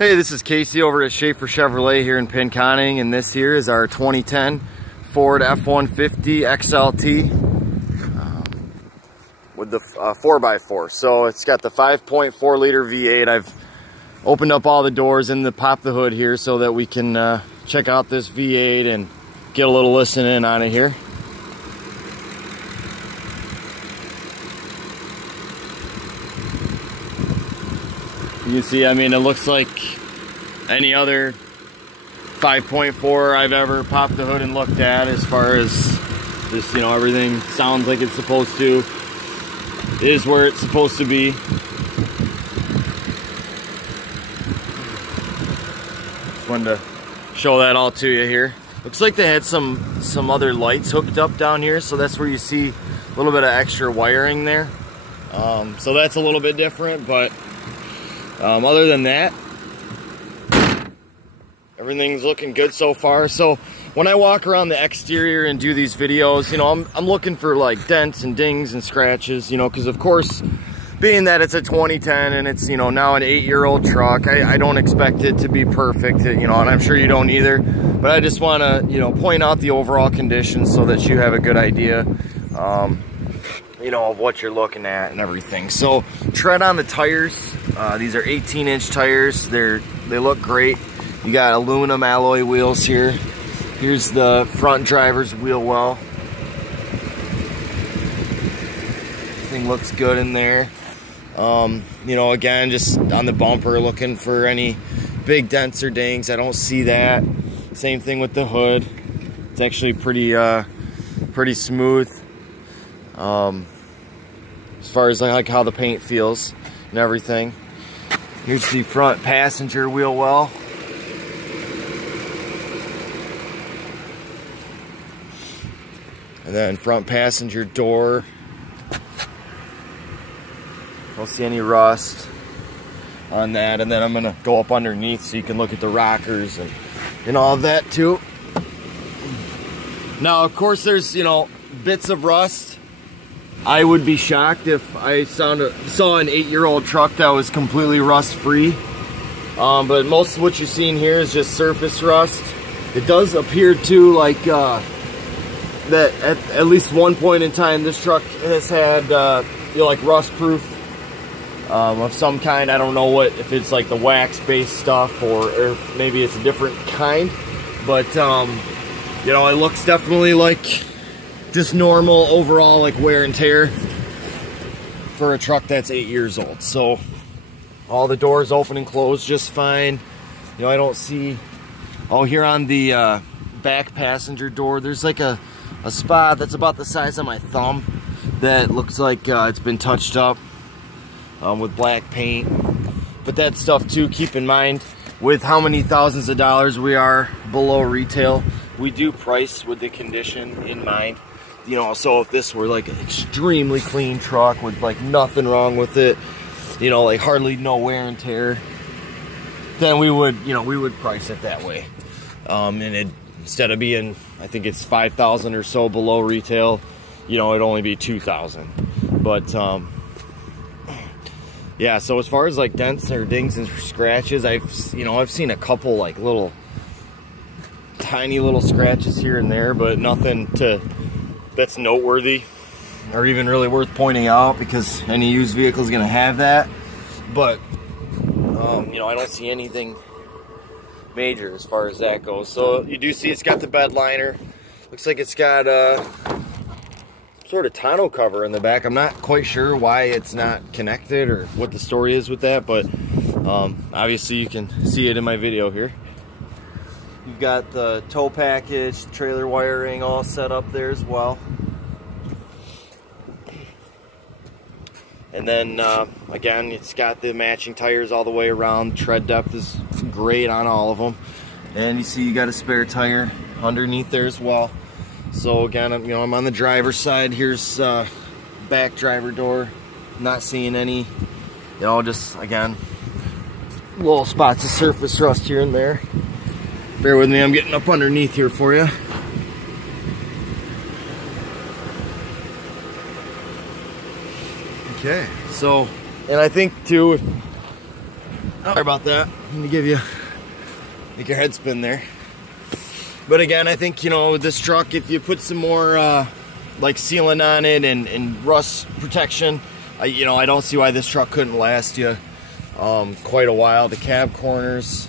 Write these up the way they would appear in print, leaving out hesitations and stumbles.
Hey, this is Casey over at Schafer Chevrolet here in Pinconning, and this here is our 2010 Ford F150 XLT with the 4x4. So it's got the 5.4 liter V8. I've opened up all the doors and popped the hood here so that we can check out this V8 and get a little listen in on it here. You can see, I mean, it looks like any other 5.4 I've ever popped the hood and looked at, as far as just, you know, everything sounds like it's supposed to, is where it's supposed to be. Just wanted to show that all to you here. Looks like they had some other lights hooked up down here, so that's where you see a little bit of extra wiring there. So that's a little bit different, but other than that, everything's looking good so far. So when I walk around the exterior and do these videos, you know, I'm looking for like dents and dings and scratches, you know, because of course, being that it's a 2010 and it's, you know, now an 8-year-old truck, I don't expect it to be perfect, you know, and I'm sure you don't either. But I just want to, you know, point out the overall conditions so that you have a good idea, you know, of what you're looking at and everything. So tread on the tires. These are 18-inch tires. They look great. You got aluminum alloy wheels here. Here's the front driver's wheel well. Thing looks good in there. You know, again, just on the bumper, looking for any big dents or dings. I don't see that. Same thing with the hood. It's actually pretty smooth. As far as like how the paint feels and everything. Here's the front passenger wheel well. And then front passenger door. Don't see any rust on that. And then I'm gonna go up underneath so you can look at the rockers and all of that too. Now, of course, there's, you know, bits of rust. I would be shocked if I saw an 8-year-old truck that was completely rust-free. But most of what you're seeing here is just surface rust. It does appear to, like, that at least one point in time, this truck has had, you know, like rust-proof of some kind. I don't know if it's like the wax-based stuff or if maybe it's a different kind. But, you know, it looks definitely like just normal overall, like, wear and tear for a truck that's 8 years old. So all the doors open and close just fine. You know, I don't see, oh, here on the back passenger door, there's like a spot that's about the size of my thumb that looks like it's been touched up with black paint. But that stuff too, keep in mind, with how many thousands of dollars we are below retail, we do price with the condition in mind. You know, so if this were like an extremely clean truck with like nothing wrong with it, you know, like hardly no wear and tear, then we would, you know, we would price it that way. And it, instead of being, I think it's 5,000 or so below retail, you know, it'd only be 2,000. But yeah, so as far as like dents or dings and scratches, I've seen a couple like little tiny little scratches here and there, but nothing that's noteworthy or even really worth pointing out, because any used vehicle is going to have that. But you know, I don't see anything major as far as that goes. So you do see it's got the bed liner. Looks like it's got sort of tonneau cover in the back. I'm not quite sure why it's not connected or what the story is with that, but obviously you can see it in my video here. You've got the tow package, trailer wiring all set up there as well. And then again, it's got the matching tires all the way around. Tread depth is great on all of them. And you see you got a spare tire underneath there as well. So again, you know, I'm on the driver's side. Here's back driver door. Not seeing any, you know, just again, little spots of surface rust here and there. Bear with me, I'm getting up underneath here for you. Okay, so, and I think too, Sorry about that. Let me give you, make your head spin there. But again, I think, you know, with this truck, if you put some more like sealant on it and rust protection, you know, I don't see why this truck couldn't last you quite a while. The cab corners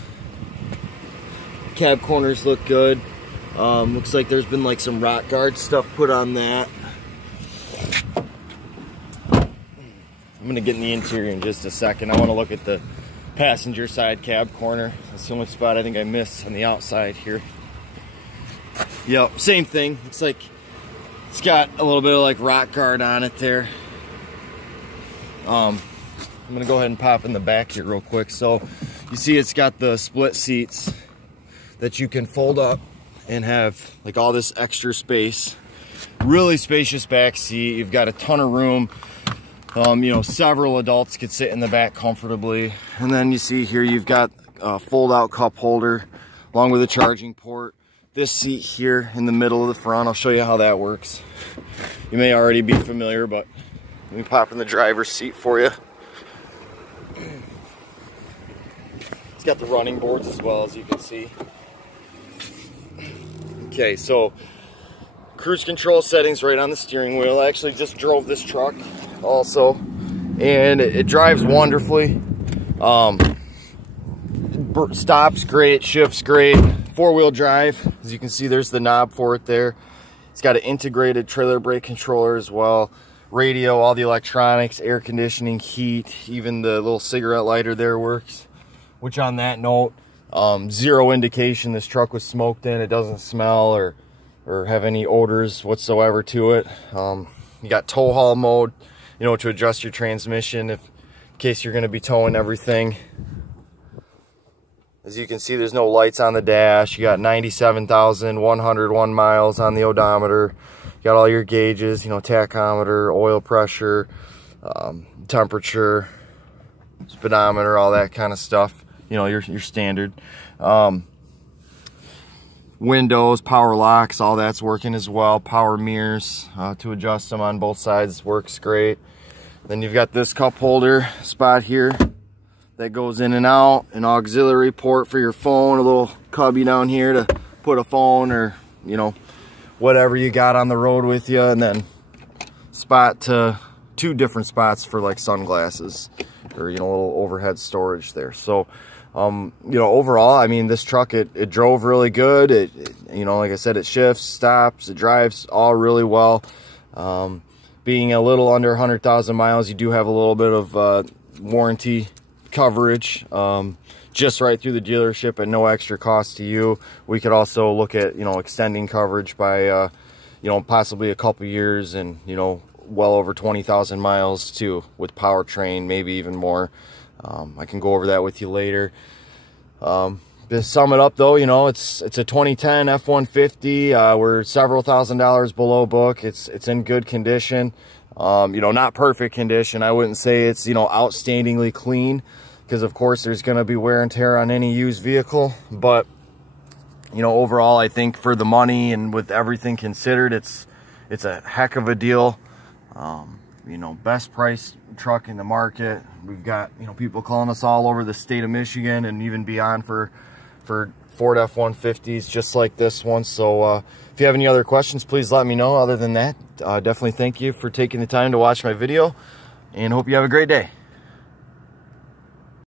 look good. Looks like there's been like some rock guard stuff put on that. I'm gonna get in the interior in just a second. I want to look at the passenger side cab corner. That's the only spot I think I missed on the outside here. Yep, same thing. Looks like it's got a little bit of like rock guard on it there. I'm gonna go ahead and pop in the back here real quick. So you see it's got the split seats that you can fold up and have like all this extra space. Really spacious back seat. You've got a ton of room. You know, several adults could sit in the back comfortably. And then you see here you've got a fold out cup holder along with a charging port. This seat here in the middle of the front, I'll show you how that works. You may already be familiar, but let me pop in the driver's seat for you. It's got the running boards as well, as you can see. Okay, so cruise control settings right on the steering wheel. I actually just drove this truck also, and it drives wonderfully. Stops great, shifts great. Four-wheel drive, as you can see, there's the knob for it there. It's got an integrated trailer brake controller as well. Radio, all the electronics, air conditioning, heat, even the little cigarette lighter there works. Which on that note, zero indication this truck was smoked in. It doesn't smell or have any odors whatsoever to it. You got tow haul mode, you know, to adjust your transmission in case you're going to be towing everything. As you can see, there's no lights on the dash. You got 97,101 miles on the odometer. You got all your gauges, you know, tachometer, oil pressure, temperature, speedometer, all that kind of stuff. You know, your standard. Windows, power locks, all that's working as well. Power mirrors to adjust them on both sides works great. Then you've got this cup holder spot here that goes in and out, an auxiliary port for your phone, a little cubby down here to put a phone or, you know, whatever you got on the road with you, and then two different spots for like sunglasses or, you know, a little overhead storage there. So you know, overall, I mean, this truck, it drove really good. It, you know, like I said, it shifts, stops, it drives all really well. Being a little under 100,000 miles, you do have a little bit of warranty coverage just right through the dealership at no extra cost to you. We could also look at, you know, extending coverage by you know, possibly a couple years and, you know, well over 20,000 miles too with powertrain, maybe even more. I can go over that with you later. To sum it up though, you know, it's a 2010 F150. We're several $1,000s below book. It's in good condition. You know, not perfect condition. I wouldn't say it's, you know, outstandingly clean, because of course there's going to be wear and tear on any used vehicle. But, you know, overall, I think for the money and with everything considered, it's a heck of a deal. You know, best price truck in the market. We've got, you know, people calling us all over the state of Michigan and even beyond for Ford F-150s just like this one. So if you have any other questions, please let me know. Other than that, definitely thank you for taking the time to watch my video, and hope you have a great day.